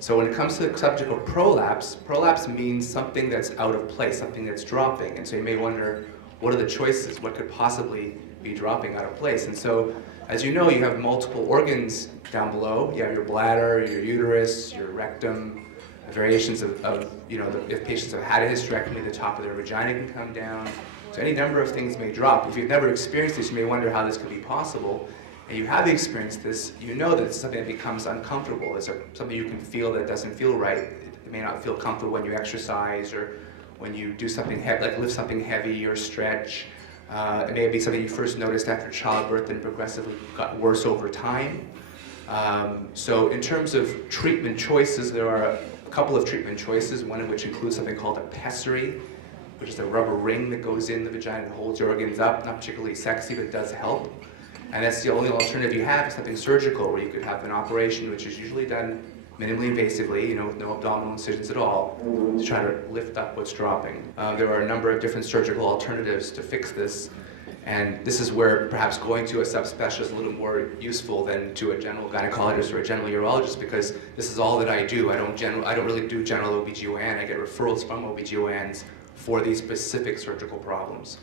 So when it comes to the subject of prolapse, prolapse means something that's out of place, something that's dropping. And so you may wonder, what are the choices? What could possibly be dropping out of place? And so, as you know, you have multiple organs down below. You have your bladder, your uterus, your rectum, variations of if patients have had a hysterectomy, the top of their vagina can come down. So any number of things may drop. If you've never experienced this, you may wonder how this could be possible. And you have experienced this, you know that it's something that becomes uncomfortable. It's something you can feel that doesn't feel right. It may not feel comfortable when you exercise or when you do something heavy, like lift something heavy or stretch. It may be something you first noticed after childbirth and progressively got worse over time. So in terms of treatment choices, there are a couple of treatment choices, one of which includes something called a pessary, which is a rubber ring that goes in the vagina and holds your organs up. Not particularly sexy, but it does help. And that's the only alternative you have is something surgical, where you could have an operation, which is usually done minimally invasively, with no abdominal incisions at all, to try to lift up what's dropping. There are a number of different surgical alternatives to fix this, and this is where perhaps going to a subspecialist is a little more useful than to a general gynecologist or a general urologist, because this is all that I do. I don't really do general OBGYN. I get referrals from OBGYNs for these specific surgical problems.